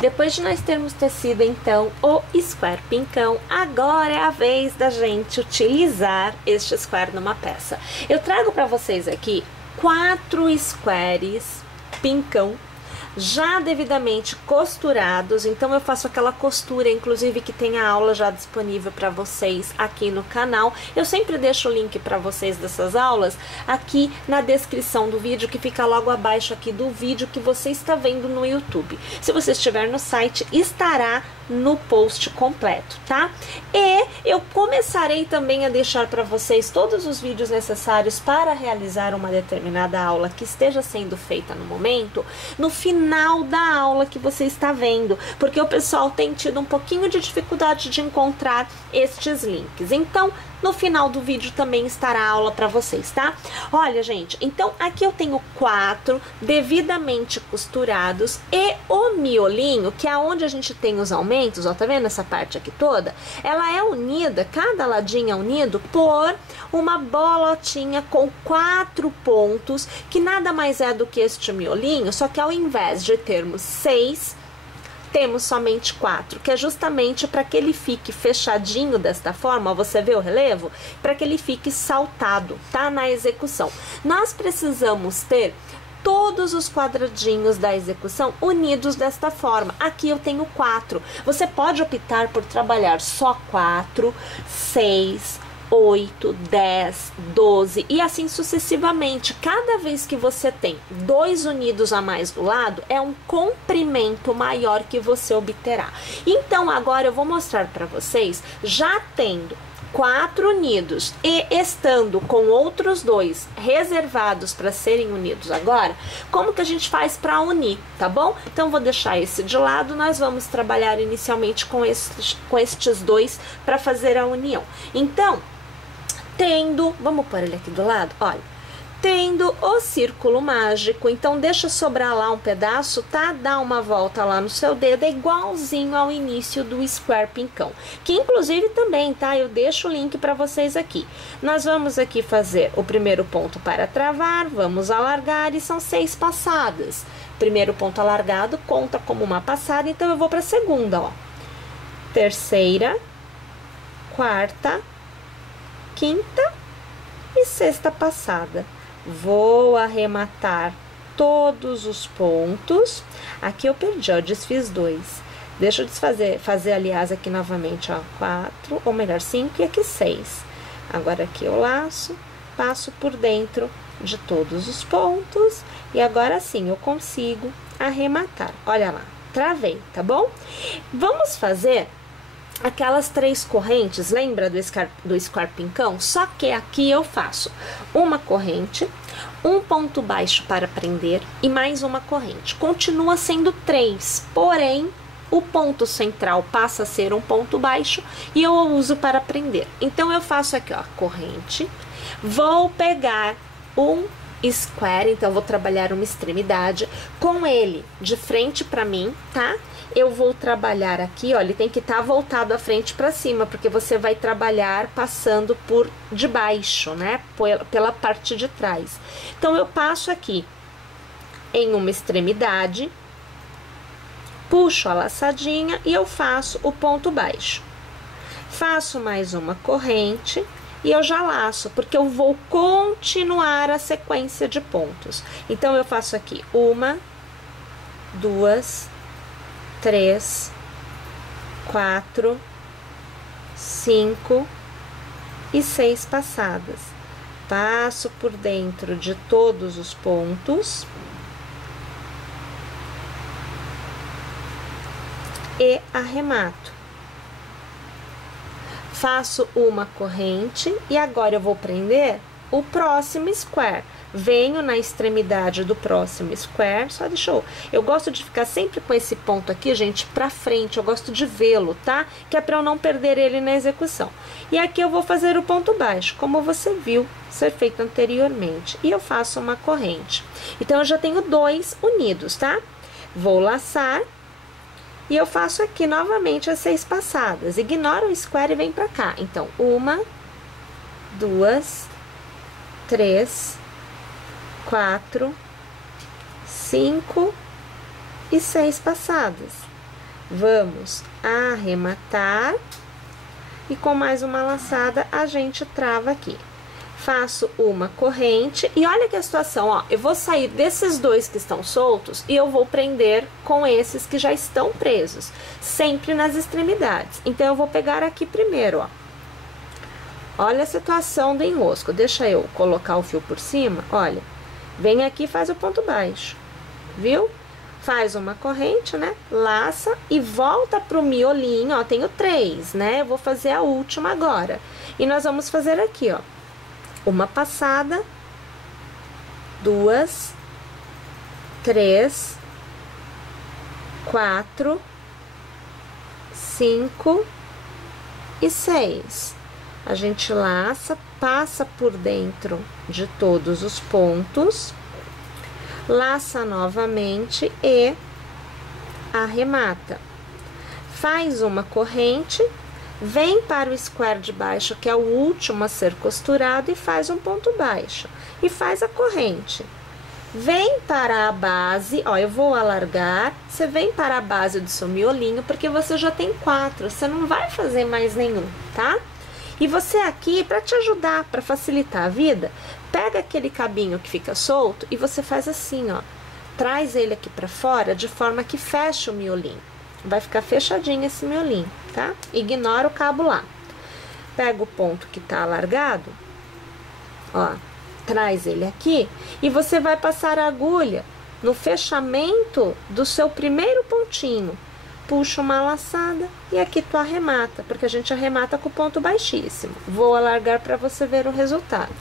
Depois de nós termos tecido, então, o square pincão, agora é a vez da gente utilizar este square numa peça. Eu trago para vocês aqui 4 squares pincão, já devidamente costurados. Então eu faço aquela costura, inclusive que tem a aula já disponível para vocês aqui no canal. Eu sempre deixo o link para vocês dessas aulas aqui na descrição do vídeo, que fica logo abaixo aqui do vídeo que você está vendo no YouTube. Se você estiver no site, estará no post completo, tá? E eu começarei também a deixar para vocês todos os vídeos necessários para realizar uma determinada aula que esteja sendo feita no momento, no final da aula que você está vendo, porque o pessoal tem tido um pouquinho de dificuldade de encontrar estes links. Então, no final do vídeo também estará a aula para vocês, tá? Olha, gente, então aqui eu tenho 4 devidamente costurados e o miolinho, que é onde a gente tem os aumentos, ó, tá vendo essa parte aqui toda? Ela é unida, cada ladinho é unido por uma bolotinha com 4 pontos, que nada mais é do que este miolinho, só que ao invés de termos 6, temos somente 4, que é justamente para que ele fique fechadinho desta forma, ó, você vê o relevo? Para que ele fique saltado, tá? Na execução. Nós precisamos ter todos os quadradinhos da execução unidos desta forma. Aqui eu tenho 4. Você pode optar por trabalhar só 4, 6, 8, 10, 12 e assim sucessivamente. Cada vez que você tem 2 unidos a mais do lado, é um comprimento maior que você obterá. Então agora eu vou mostrar para vocês, já tendo 4 unidos e estando com outros 2 reservados para serem unidos agora, como que a gente faz para unir, tá bom? Então vou deixar esse de lado, nós vamos trabalhar inicialmente com estes 2 para fazer a união. Então, vamos pôr ele aqui do lado, olha, tendo o círculo mágico, então deixa sobrar lá um pedaço, tá? Dá uma volta lá no seu dedo, é igualzinho ao início do square pincão, que inclusive também, tá? Eu deixo o link para vocês aqui. Nós vamos aqui fazer o primeiro ponto para travar, vamos alargar e são 6 passadas. Primeiro ponto alargado conta como uma passada, então eu vou para a segunda, ó. Terceira, quarta, quinta e sexta passada. Vou arrematar todos os pontos. Aqui eu perdi, ó, desfiz 2. Deixa eu fazer aliás aqui novamente, ó, 4, ou melhor 5 e aqui 6. Agora aqui eu laço, passo por dentro de todos os pontos e agora sim eu consigo arrematar. Olha lá, travei, tá bom? Vamos fazer aquelas 3 correntes, lembra do square pincão? Só que aqui eu faço uma corrente, um ponto baixo para prender e mais uma corrente. Continua sendo 3, porém o ponto central passa a ser um ponto baixo e eu uso para prender. Então eu faço aqui, ó, corrente, vou pegar um square, então eu vou trabalhar uma extremidade com ele de frente para mim, tá? Eu vou trabalhar aqui, ó, ele tem que estar voltado a frente para cima, porque você vai trabalhar passando por debaixo, né? Pela parte de trás. Então, eu passo aqui em uma extremidade, puxo a laçadinha e eu faço o ponto baixo. Faço mais uma corrente e eu já laço, porque eu vou continuar a sequência de pontos. Então, eu faço aqui 1, 2, 3, 4, 5 e 6 passadas. Passo por dentro de todos os pontos e arremato. Faço uma corrente e agora eu vou prender o próximo square. Venho na extremidade do próximo square, só deixou. Eu gosto de ficar sempre com esse ponto aqui, gente, pra frente, eu gosto de vê-lo, tá? Que é pra eu não perder ele na execução. E aqui eu vou fazer o ponto baixo, como você viu ser feito anteriormente. E eu faço uma corrente. Então, eu já tenho 2 unidos, tá? Vou laçar e eu faço aqui novamente as 6 passadas. Ignora o square e vem pra cá. Então, 1, 2, 3, 4, 5 e 6 passadas. Vamos arrematar e com mais uma laçada a gente trava aqui. Faço uma corrente e olha que a situação, ó, eu vou sair desses dois que estão soltos e eu vou prender com esses que já estão presos, sempre nas extremidades. Então, eu vou pegar aqui primeiro, ó. Olha a situação do enrosco, deixa eu colocar o fio por cima, olha. Vem aqui e faz o ponto baixo, viu? Faz uma corrente, né? Laça e volta pro miolinho, ó, tenho 3, né? Eu vou fazer a última agora. E nós vamos fazer aqui, ó. Uma passada, 2, 3, 4, 5 e 6. A gente laça, passa por dentro de todos os pontos, laça novamente e arremata. Faz uma corrente, vem para o square de baixo, que é o último a ser costurado, e faz um ponto baixo. E faz a corrente. Vem para a base, ó, eu vou alargar, você vem para a base do seu miolinho, porque você já tem 4, você não vai fazer mais nenhum, tá? E você aqui, para te ajudar, para facilitar a vida, pega aquele cabinho que fica solto e você faz assim, ó. Traz ele aqui para fora, de forma que feche o miolinho. Vai ficar fechadinho esse miolinho, tá? Ignora o cabo lá. Pega o ponto que tá alargado, ó, traz ele aqui e você vai passar a agulha no fechamento do seu primeiro pontinho. Puxa uma laçada e aqui tu arremata, porque a gente arremata com o ponto baixíssimo. Vou alargar para você ver o resultado,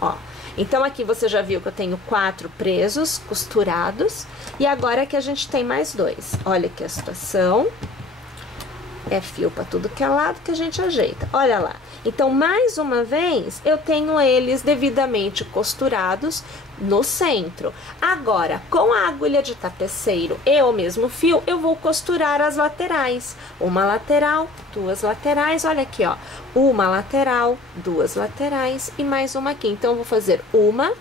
ó. Então, aqui você já viu que eu tenho 4 presos, costurados. E agora que a gente tem mais 2. Olha aqui a situação. É fio para tudo que é lado que a gente ajeita. Olha lá. Então, mais uma vez, eu tenho eles devidamente costurados no centro. Agora, com a agulha de tapeceiro e o mesmo fio, eu vou costurar as laterais. Uma lateral, 2 laterais, olha aqui, ó. Uma lateral, 2 laterais e mais uma aqui. Então, eu vou fazer 1,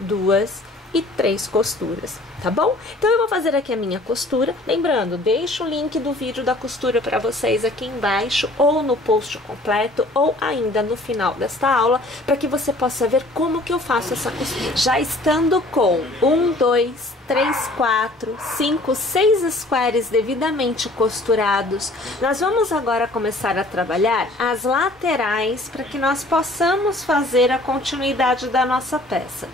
2 e 3 costuras, tá bom? Então, eu vou fazer aqui a minha costura. Lembrando, deixo o link do vídeo da costura para vocês aqui embaixo, ou no post completo, ou ainda no final desta aula, para que você possa ver como que eu faço essa costura. Já estando com 1, 2, 3, 4, 5, 6 squares devidamente costurados, nós vamos agora começar a trabalhar as laterais para que nós possamos fazer a continuidade da nossa peça.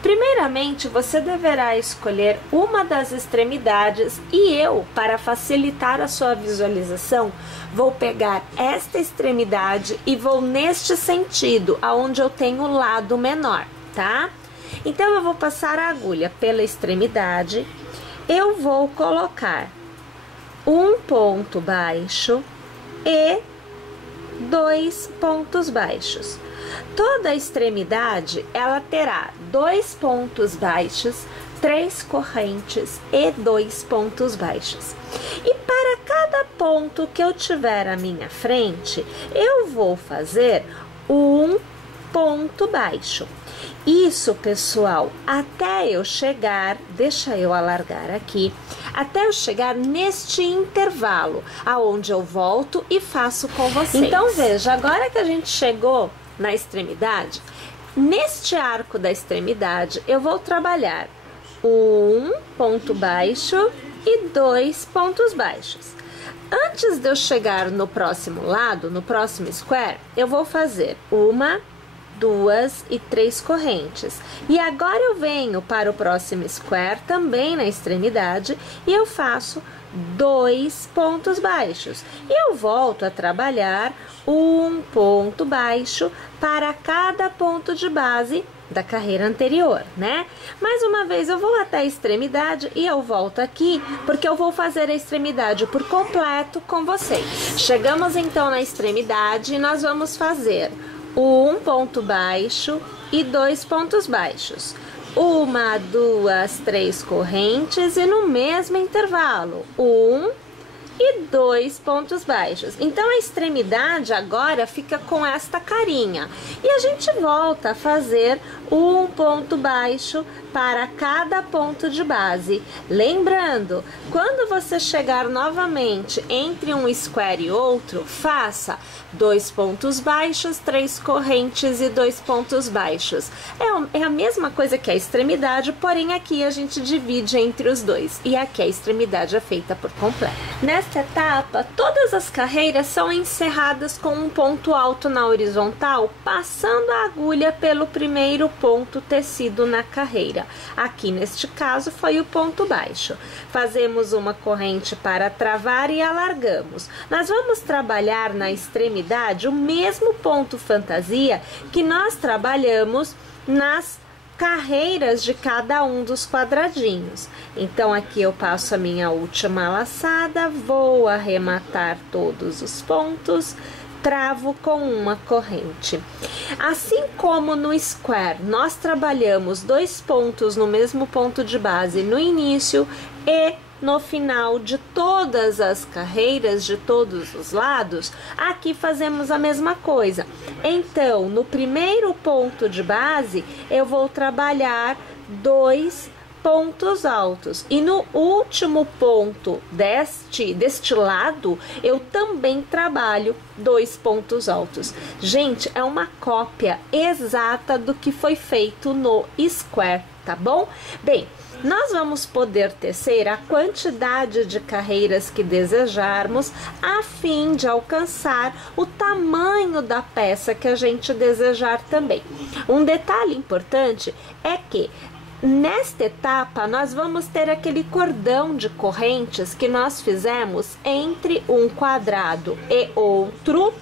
Primeiramente, você deverá escolher uma das extremidades e eu, para facilitar a sua visualização, vou pegar esta extremidade e vou neste sentido, aonde eu tenho o lado menor, tá? Então, eu vou passar a agulha pela extremidade, eu vou colocar um ponto baixo e 2 pontos baixos. Toda a extremidade, ela terá 2 pontos baixos, 3 correntes e 2 pontos baixos. E para cada ponto que eu tiver à minha frente, eu vou fazer um ponto baixo. Isso, pessoal, até eu chegar, deixa eu alargar aqui, até eu chegar neste intervalo, aonde eu volto e faço com vocês. Então, veja, agora que a gente chegou na extremidade, neste arco da extremidade, eu vou trabalhar um ponto baixo e 2 pontos baixos. Antes de eu chegar no próximo lado, no próximo square, eu vou fazer 1, 2 e 3 correntes. E agora eu venho para o próximo square, também na extremidade, e eu faço 2 pontos baixos. E eu volto a trabalhar um ponto baixo para cada ponto de base da carreira anterior, né? Mais uma vez eu vou até a extremidade e eu volto aqui, porque eu vou fazer a extremidade por completo com vocês. Chegamos então na extremidade e nós vamos fazer um ponto baixo e 2 pontos baixos. 1, 2, 3 correntes e no mesmo intervalo, 1, e 2 pontos baixos. Então, a extremidade agora fica com esta carinha. E a gente volta a fazer um ponto baixo para cada ponto de base. Lembrando, quando você chegar novamente entre um square e outro, faça 2 pontos baixos, 3 correntes e 2 pontos baixos. É a mesma coisa que a extremidade, porém aqui a gente divide entre os dois. E aqui a extremidade é feita por completo. Nesta etapa, todas as carreiras são encerradas com um ponto alto na horizontal, passando a agulha pelo primeiro ponto tecido na carreira. Aqui neste caso foi o ponto baixo. Fazemos uma corrente para travar e alargamos. Nós vamos trabalhar na extremidade o mesmo ponto fantasia que nós trabalhamos nas carreiras de cada um dos quadradinhos. Então aqui eu passo a minha última laçada, vou arrematar todos os pontos, travo com uma corrente. Assim como no square nós trabalhamos 2 pontos no mesmo ponto de base no início e no final de todas as carreiras, de todos os lados, aqui fazemos a mesma coisa. Então, no primeiro ponto de base, eu vou trabalhar 2 pontos altos. E no último ponto deste lado, eu também trabalho 2 pontos altos. Gente, é uma cópia exata do que foi feito no square, tá bom? Bem, nós vamos poder tecer a quantidade de carreiras que desejarmos a fim de alcançar o tamanho da peça que a gente desejar também. Um detalhe importante é que nesta etapa nós vamos ter aquele cordão de correntes que nós fizemos entre um quadrado e outro,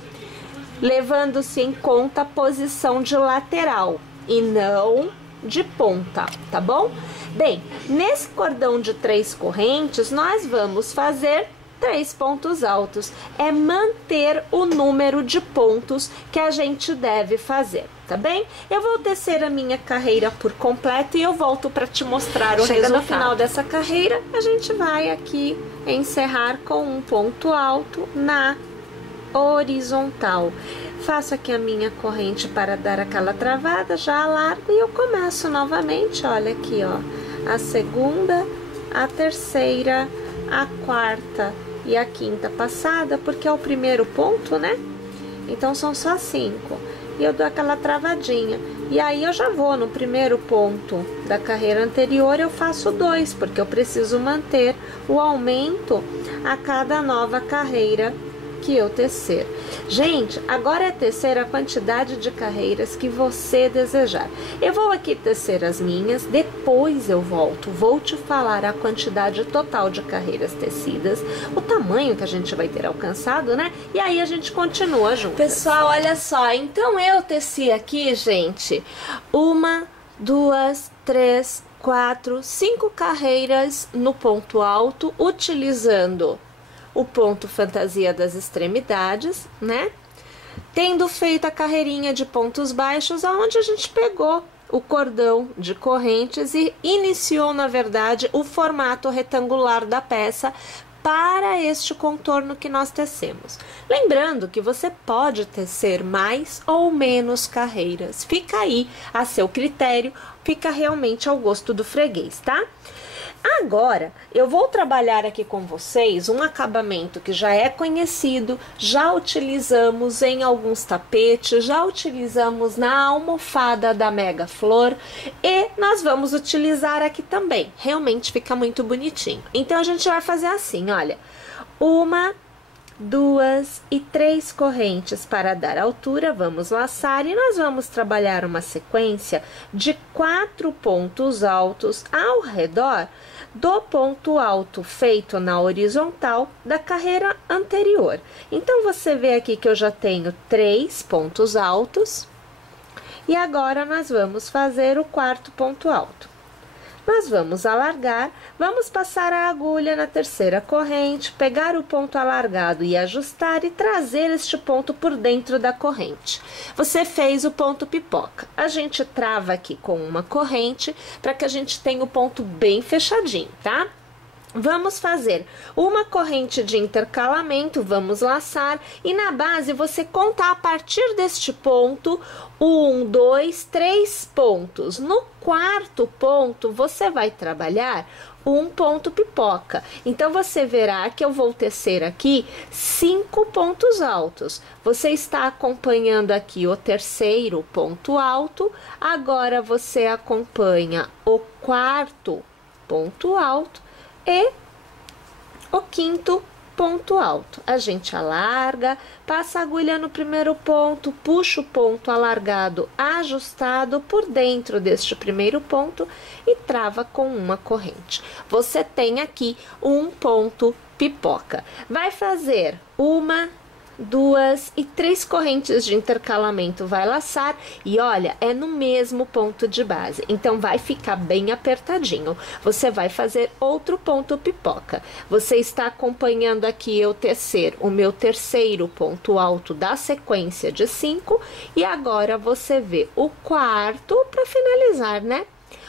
levando-se em conta a posição de lateral e não de ponta, tá bom? Bem, nesse cordão de 3 correntes, nós vamos fazer 3 pontos altos. É manter o número de pontos que a gente deve fazer, tá bem? Eu vou tecer a minha carreira por completo e eu volto para te mostrar o resultado. No final dessa carreira, a gente vai aqui encerrar com um ponto alto na horizontal. Faço aqui a minha corrente para dar aquela travada, já alargo e eu começo novamente, olha aqui, ó, a segunda, a terceira, a quarta e a quinta passada, porque é o primeiro ponto, né? Então, são só 5. E eu dou aquela travadinha. E aí, eu já vou no primeiro ponto da carreira anterior, eu faço 2, porque eu preciso manter o aumento a cada nova carreira que eu tecer. Gente, agora é tecer a quantidade de carreiras que você desejar. Eu vou aqui tecer as minhas, depois eu volto, vou te falar a quantidade total de carreiras tecidas, o tamanho que a gente vai ter alcançado, né? E aí a gente continua junto. Pessoal, olha só, então eu teci aqui, gente, 1, 2, 3, 4, 5 carreiras no ponto alto, utilizando o ponto fantasia das extremidades, né? Tendo feito a carreirinha de pontos baixos, aonde a gente pegou o cordão de correntes e iniciou, na verdade, o formato retangular da peça para este contorno que nós tecemos. Lembrando que você pode tecer mais ou menos carreiras. Fica aí a seu critério, fica realmente ao gosto do freguês, tá? Agora, eu vou trabalhar aqui com vocês um acabamento que já é conhecido, já utilizamos em alguns tapetes, já utilizamos na almofada da Mega Flor e nós vamos utilizar aqui também. Realmente fica muito bonitinho. Então, a gente vai fazer assim, olha, 1, 2 e 3 correntes para dar altura, vamos laçar e nós vamos trabalhar uma sequência de 4 pontos altos ao redor do ponto alto feito na horizontal da carreira anterior. Então, você vê aqui que eu já tenho 3 pontos altos e agora nós vamos fazer o 4º ponto alto. Nós vamos alargar, vamos passar a agulha na terceira corrente, pegar o ponto alargado e ajustar e trazer este ponto por dentro da corrente. Você fez o ponto pipoca. A gente trava aqui com uma corrente para que a gente tenha o ponto bem fechadinho, tá? Vamos fazer uma corrente de intercalamento, vamos laçar, e na base você conta a partir deste ponto, 1, 2, 3 pontos. No quarto ponto, você vai trabalhar um ponto pipoca. Então, você verá que eu vou tecer aqui 5 pontos altos. Você está acompanhando aqui o terceiro ponto alto, agora você acompanha o quarto ponto alto e o quinto ponto alto. A gente alarga, passa a agulha no primeiro ponto, puxa o ponto alargado ajustado por dentro deste primeiro ponto e trava com uma corrente. Você tem aqui um ponto pipoca. Vai fazer uma, 2 e 3 correntes de intercalamento, vai laçar e olha, é no mesmo ponto de base, então vai ficar bem apertadinho. Você vai fazer outro ponto pipoca. Você está acompanhando aqui eu tecer o meu terceiro ponto alto da sequência de 5 e agora você vê o quarto para finalizar, né?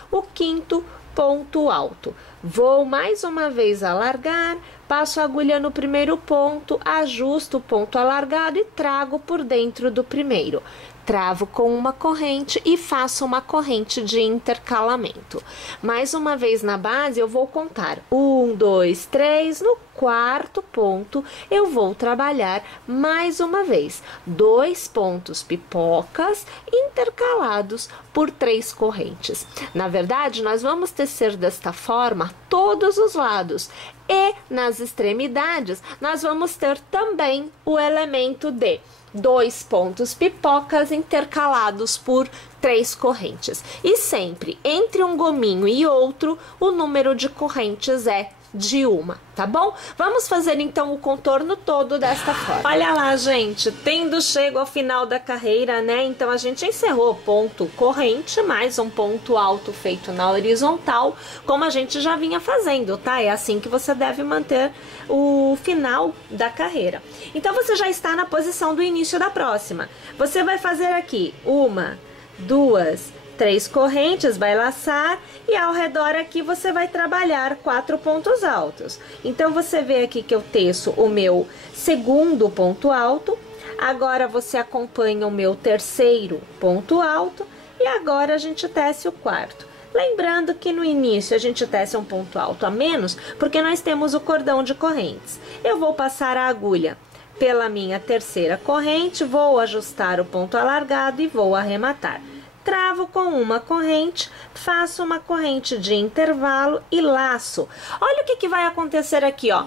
O quinto ponto alto. Vou mais uma vez alargar, passo a agulha no primeiro ponto, ajusto o ponto alargado e trago por dentro do primeiro. Travo com uma corrente e faço uma corrente de intercalamento. Mais uma vez na base, eu vou contar 1, 2, 3, no quarto ponto, eu vou trabalhar mais uma vez 2 pontos pipocas intercalados por 3 correntes. Na verdade, nós vamos tecer desta forma todos os lados e nas extremidades nós vamos ter também o elemento de 2 pontos pipocas intercalados por 3 correntes. E sempre entre um gominho e outro, o número de correntes é de uma, tá bom? Vamos fazer então o contorno todo desta forma. Olha lá, gente, tendo chego ao final da carreira, né? Então a gente encerrou ponto corrente, mais um ponto alto feito na horizontal, como a gente já vinha fazendo, tá? É assim que você deve manter o final da carreira. Então você já está na posição do início da próxima. Você vai fazer aqui 1, 2, 3 correntes, vai laçar e ao redor aqui você vai trabalhar 4 pontos altos. Então, você vê aqui que eu teço o meu segundo ponto alto, agora você acompanha o meu terceiro ponto alto e agora a gente tece o quarto. Lembrando que no início a gente tece um ponto alto a menos, porque nós temos o cordão de correntes. Eu vou passar a agulha pela minha terceira corrente, vou ajustar o ponto alargado e vou arrematar. Travo com uma corrente, faço uma corrente de intervalo e laço. Olha o que vai acontecer aqui, ó.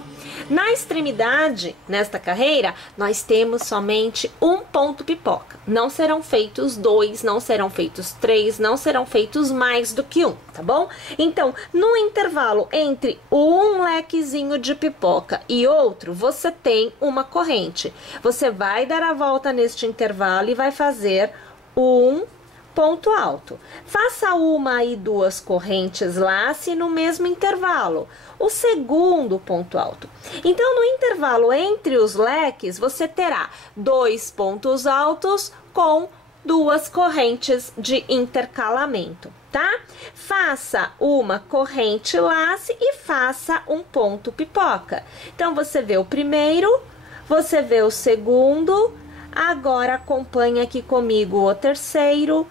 Na extremidade, nesta carreira, nós temos somente um ponto pipoca. Não serão feitos 2, não serão feitos 3, não serão feitos mais do que um, tá bom? Então, no intervalo entre um lequezinho de pipoca e outro, você tem uma corrente. Você vai dar a volta neste intervalo e vai fazer um ponto alto. Faça uma e 2 correntes, lace no mesmo intervalo, o segundo ponto alto. Então, no intervalo entre os leques, você terá 2 pontos altos com 2 correntes de intercalamento, tá? Faça uma corrente, lace e faça um ponto pipoca. Então, você vê o primeiro, você vê o segundo, agora acompanha aqui comigo o terceiro,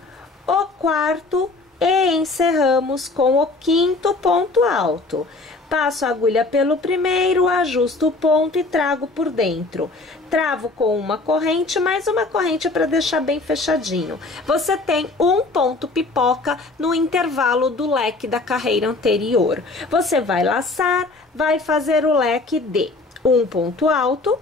o quarto e encerramos com o quinto ponto alto. Passo a agulha pelo primeiro, ajusto o ponto e trago por dentro. Travo com uma corrente, mais uma corrente para deixar bem fechadinho. Você tem um ponto pipoca no intervalo do leque da carreira anterior. Você vai laçar, vai fazer o leque de um ponto alto,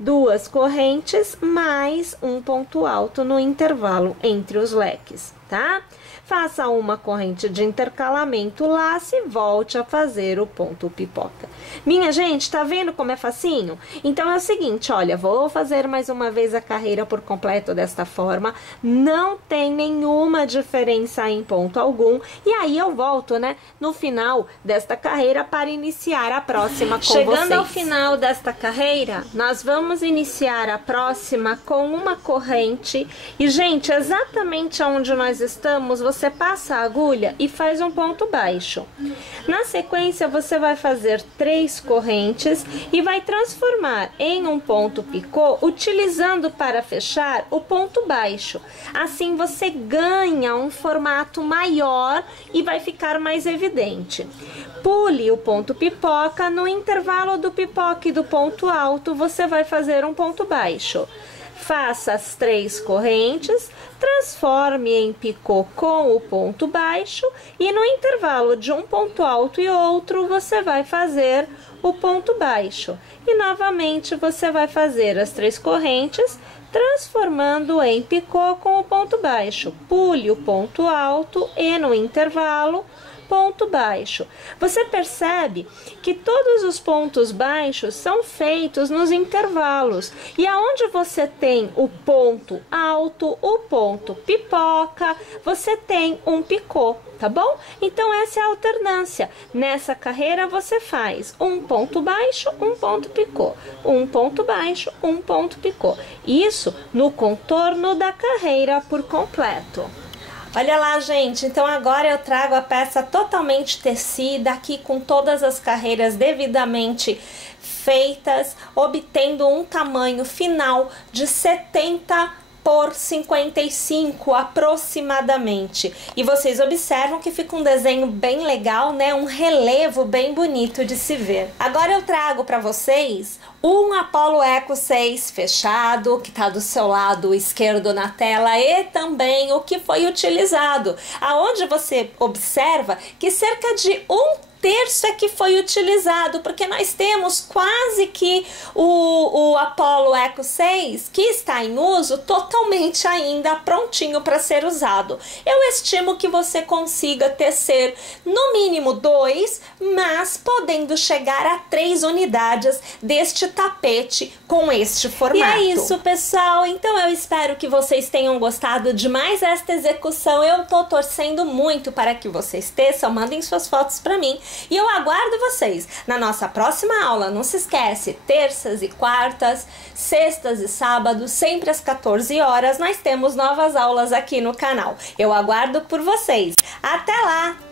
2 correntes, mais um ponto alto no intervalo entre os leques, tá? Faça uma corrente de intercalamento, lace e volte a fazer o ponto pipoca. Minha gente, tá vendo como é facinho? Então é o seguinte, olha, vou fazer mais uma vez a carreira por completo desta forma, não tem nenhuma diferença em ponto algum, e aí eu volto, né, no final desta carreira para iniciar a próxima com vocês. Chegando ao final desta carreira, nós vamos iniciar a próxima com uma corrente, e gente, exatamente onde nós estamos, você passa a agulha e faz um ponto baixo. Na sequência, você vai fazer 3 correntes e vai transformar em um ponto picô, utilizando para fechar o ponto baixo. Assim você ganha um formato maior e vai ficar mais evidente. Pule o ponto pipoca, no intervalo do pipoca e do ponto alto, você vai fazer um ponto baixo. Faça as 3 correntes, transforme em picô com o ponto baixo e no intervalo de um ponto alto e outro, você vai fazer o ponto baixo. E novamente você vai fazer as 3 correntes, transformando em picô com o ponto baixo. Pule o ponto alto e no intervalo, ponto baixo. Você percebe que todos os pontos baixos são feitos nos intervalos. E aonde você tem o ponto alto, o ponto pipoca, você tem um picô, tá bom? Então essa é a alternância. Nessa carreira você faz um ponto baixo, um ponto picô, um ponto baixo, um ponto picô. Isso no contorno da carreira por completo. Olha lá, gente, então agora eu trago a peça totalmente tecida, aqui com todas as carreiras devidamente feitas, obtendo um tamanho final de 70 por 55 aproximadamente. E vocês observam que fica um desenho bem legal, né? Um relevo bem bonito de se ver. Agora eu trago para vocês um Apollo Eco 6 fechado, que está do seu lado esquerdo na tela, e também o que foi utilizado, aonde você observa que cerca de 1/3 é que foi utilizado, porque nós temos quase que o Apollo Eco 6 que está em uso totalmente ainda prontinho para ser usado. Eu estimo que você consiga tecer no mínimo 2, mas podendo chegar a 3 unidades deste tapete com este formato. E é isso, pessoal, então eu espero que vocês tenham gostado de mais esta execução. Eu tô torcendo muito para que vocês teçam, mandem suas fotos para mim. E eu aguardo vocês na nossa próxima aula. Não se esquece, terças e quartas, sextas e sábados, sempre às 14 horas, nós temos novas aulas aqui no canal. Eu aguardo por vocês. Até lá!